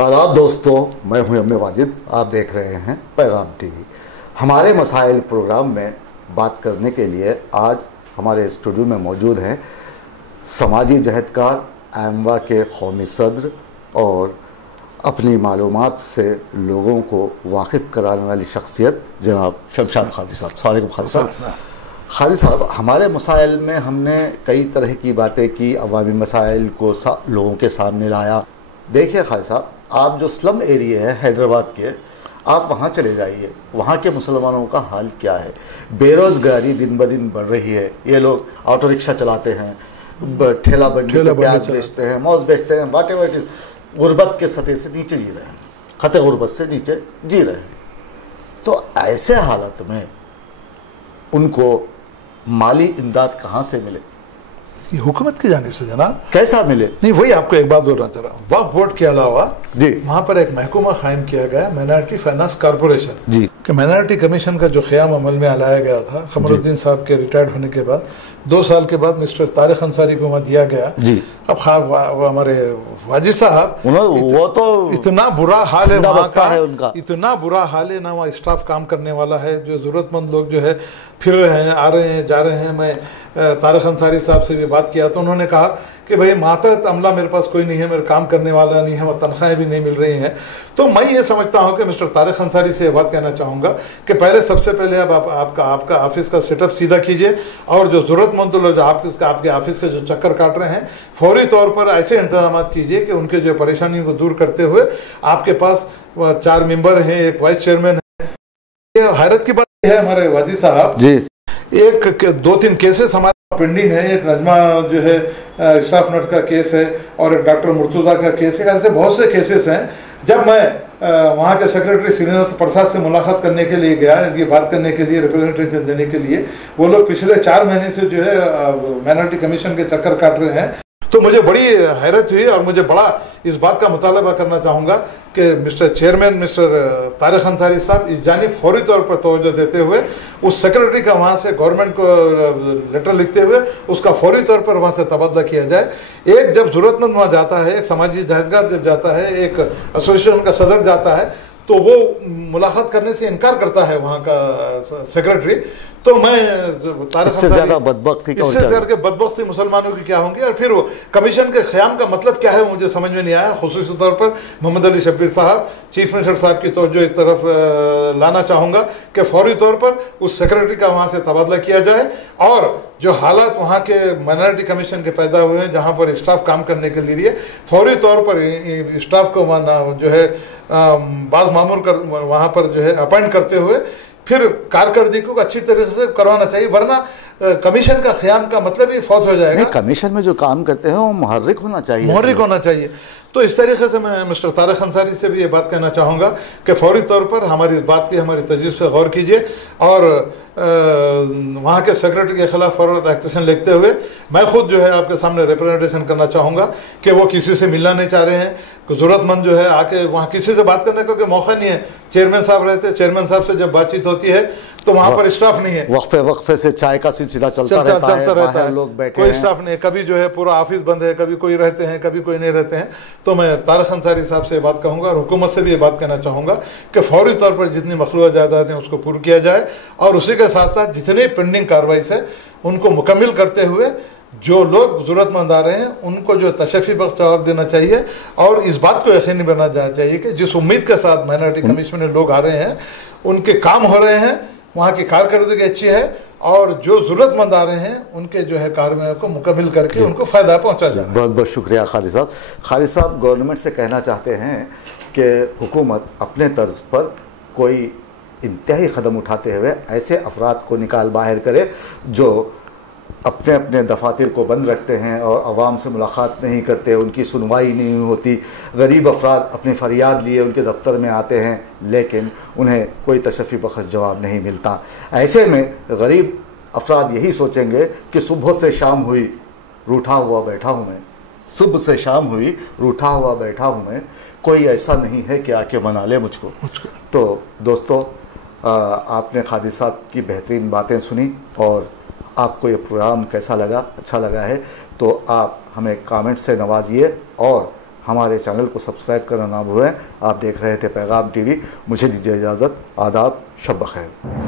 आदाब दोस्तों, मैं हूं एम ए वाजिद। आप देख रहे हैं पैगाम टीवी। हमारे मसाइल प्रोग्राम में बात करने के लिए आज हमारे स्टूडियो में मौजूद हैं समाजी जहदकार, एमवा के कौमी सदर और अपनी मालूमात से लोगों को वाकिफ़ कराने वाली शख्सियत जनाब शमशाद खादी साहब। अस्सलाम वालेकुम खादी साहब। खादी साहब, हमारे मसाइल में हमने कई तरह की बातें की, अवामी मसाइल को लोगों के सामने लाया। देखिए खादी साहब, आप जो स्लम एरिया है हैदराबाद के, आप वहाँ चले जाइए, वहाँ के मुसलमानों का हाल क्या है। बेरोज़गारी दिन ब दिन बढ़ रही है। ये लोग ऑटो रिक्शा चलाते हैं, ठेला बंडी पे प्याज बेचते हैं, मौज बेचते हैं, वाट एवर इट इज़, गुर्बत के सतह से नीचे जी रहे हैं, खते गुर्बत से नीचे जी रहे हैं। तो ऐसे हालत में उनको माली इमदाद कहाँ से मिले? ये हुकूमत की जानिब से जनाब। कैसा मिले? नहीं, वही आपको एक बात बोलना चाह रहा हूँ। वक्फ बोर्ड के अलावा जी वहाँ पर एक महकमा कायम किया गया, माइनॉरिटी फाइनेंस कॉरपोरेशन जी, कि माइनॉरिटी कमीशन का जो क़याम अमल में लाया गया था कमरुद्दीन साहब के रिटायर्ड होने के बाद 2 साल के बाद मिस्टर तारिक अंसारी को वहाँ दिया गया जी। अब हमारे वाजिद साहब, वो तो इतना बुरा हाल है वहाँ का, उनका इतना बुरा हाल है ना, वहाँ स्टाफ काम करने वाला है, जो ज़रूरतमंद लोग जो है फिर रहे हैं, आ रहे हैं, जा रहे हैं। मैं तारिक अंसारी साहब से भी बात किया तो उन्होंने कहा कि भाई मातहत अमला मेरे पास कोई नहीं है, मेरे काम करने वाला नहीं है, और तनख्वाहें भी नहीं मिल रही हैं। तो मैं ये समझता हूँ कि मिस्टर तारिक अंसारी से ये बात कहना चाहूँगा कि पहले सबसे पहले अब आपका ऑफिस का सेटअप सीधा कीजिए, और जो ज़रूरतमंद लोग जो आपके ऑफिस के जो चक्कर काट रहे हैं, फौरी तौर पर ऐसे इंतजाम कीजिए कि उनके जो परेशानी को दूर करते हुए आपके पास 4 मेंबर हैं, एक वाइस चेयरमैन है। ये हैरत की बात है हमारे वाजिद साहब जी, 2-3 केसेस हमारे पेंडिंग है। एक नजमा जो है स्टाफ नर्स का केस है, और एक डॉक्टर मुर्तुजा का केस है। ऐसे बहुत से केसेस हैं। जब मैं वहाँ के सेक्रेटरी श्रीनिवास प्रसाद से मुलाकात करने के लिए गया, ये बात करने के लिए, रिप्रेजेंटेशन देने के लिए, वो लोग पिछले 4 महीने से जो है माइनॉरिटी कमीशन के चक्कर काट रहे हैं। तो मुझे बड़ी हैरत हुई, और मुझे बड़ा इस बात का मुतालबा करना चाहूँगा कि mister chairman mister Tariq Ansari साहब इस जानिब फौरी तौर पर तवज्जो देते हुए उस सेक्रेटरी का वहाँ से गवर्नमेंट को लेटर लिखते हुए उसका फौरी तौर पर वहाँ से तबादला किया जाए। एक जब ज़रूरतमंद वहाँ जाता है, एक समाजी जहदगार जब जाता है, एक एसोसिएशन का सदर जाता है, तो वो मुलाकात करने से इनकार करता है वहाँ का सेक्रेटरी। तो मैं इससे ज़्यादा बदबख्ती, इससे ज़्यादा बदबख्ती मुसलमानों की क्या होंगी। और फिर वो कमीशन के क़याम का मतलब क्या है मुझे समझ में नहीं आया। खुसूसी तौर पर मोहम्मद अली शब्बीर साहब, चीफ मिनिस्टर साहब की तवज्जो एक तरफ लाना चाहूँगा कि फौरी तौर पर उस सेक्रेटरी का वहाँ से तबादला किया जाए, और जो हालात वहाँ के माइनॉरिटी कमीशन के पैदा हुए हैं, जहाँ पर स्टाफ काम करने के लिए फौरी तौर पर स्टाफ को वहाँ जो है बाज़ मामूर कर वहाँ पर जो है अपॉइंट करते हुए फिर कारकर्दगी को अच्छी तरह से करवाना चाहिए, वरना कमीशन का क़याम का मतलब ही फौत हो जाएगा। कमीशन में जो काम करते हैं वो मुहर्रिक होना चाहिए, मुहर्रिक होना चाहिए। तो इस तरीके से मैं मिस्टर तारिक अंसारी से भी ये बात कहना चाहूँगा कि फौरी तौर पर हमारी इस बात की, हमारी तजवीज़ से गौर कीजिए, और वहाँ के सेक्रेटरी के खिलाफ फौरन एक्शन लिखते हुए मैं खुद जो है आपके सामने रिप्रेजेंटेशन करना चाहूँगा कि वो किसी से मिलना नहीं चाह रहे हैं। ज़रूरतमंद जो है आके वहाँ किसी से बात करने का कोई मौका नहीं है। चेयरमैन साहब रहते हैं, चेयरमैन साहब से जब बातचीत होती है तो वहाँ पर स्टाफ नहीं है, वक्फे से चाय का सिलसिला चलता रहता है, लोग बैठे, कोई स्टाफ नहीं है। कभी जो है पूरा ऑफिस बंद है, कभी कोई रहते हैं, कभी कोई नहीं रहते हैं। तो मैं तारिक अंसारी साहब से बात कहूँगा, और हुकूमत से भी ये बात कहना चाहूँगा कि फौरी तौर पर जितनी मखलूआ जायदाद हैं उसको पूरा किया जाए, और उसी के साथ साथ जितने पेंडिंग कार्रवाई है उनको मुकम्मल करते हुए जो लोग ज़रूरतमंद आ रहे हैं उनको जो तशफ़ी बख्श जवाब देना चाहिए, और इस बात को यकीनी बनाना जाना चाहिए कि जिस उम्मीद के साथ माइनॉरिटी कमीशन में लोग आ रहे हैं उनके काम हो रहे हैं, वहाँ की कारकर्दगी अच्छी है, और जो ज़रूरतमंद आ रहे हैं उनके जो है कार्रवाई को मुकम्मल करके उनको फ़ायदा पहुँचा जाए। बहुत बहुत शुक्रिया खालिद साहब। खालिद साहब, गवर्नमेंट से कहना चाहते हैं कि हुकूमत अपने तर्ज पर कोई इंतहाई क़दम उठाते हुए ऐसे अफराद को निकाल बाहर करे जो अपने अपने दफातर को बंद रखते हैं और आवाम से मुलाकात नहीं करते, उनकी सुनवाई नहीं होती। गरीब अफराद अपनी फ़रियाद लिए उनके दफ्तर में आते हैं, लेकिन उन्हें कोई तशफ़ी बख्श जवाब नहीं मिलता। ऐसे में गरीब अफराद यही सोचेंगे कि सुबह से शाम हुई रूठा हुआ बैठा हूँ मैं, सुबह से शाम हुई रूठा हुआ बैठा हूँ मैं, कोई ऐसा नहीं है कि आके मना ले मुझको। तो दोस्तों, आपने खादी साहब की बेहतरीन बातें सुनी, और आपको ये प्रोग्राम कैसा लगा, अच्छा लगा है तो आप हमें कमेंट से नवाजिए, और हमारे चैनल को सब्सक्राइब करना ना भूलें। आप देख रहे थे पैगाम टीवी। मुझे दीजिए इजाज़त। आदाब, शब बखैर।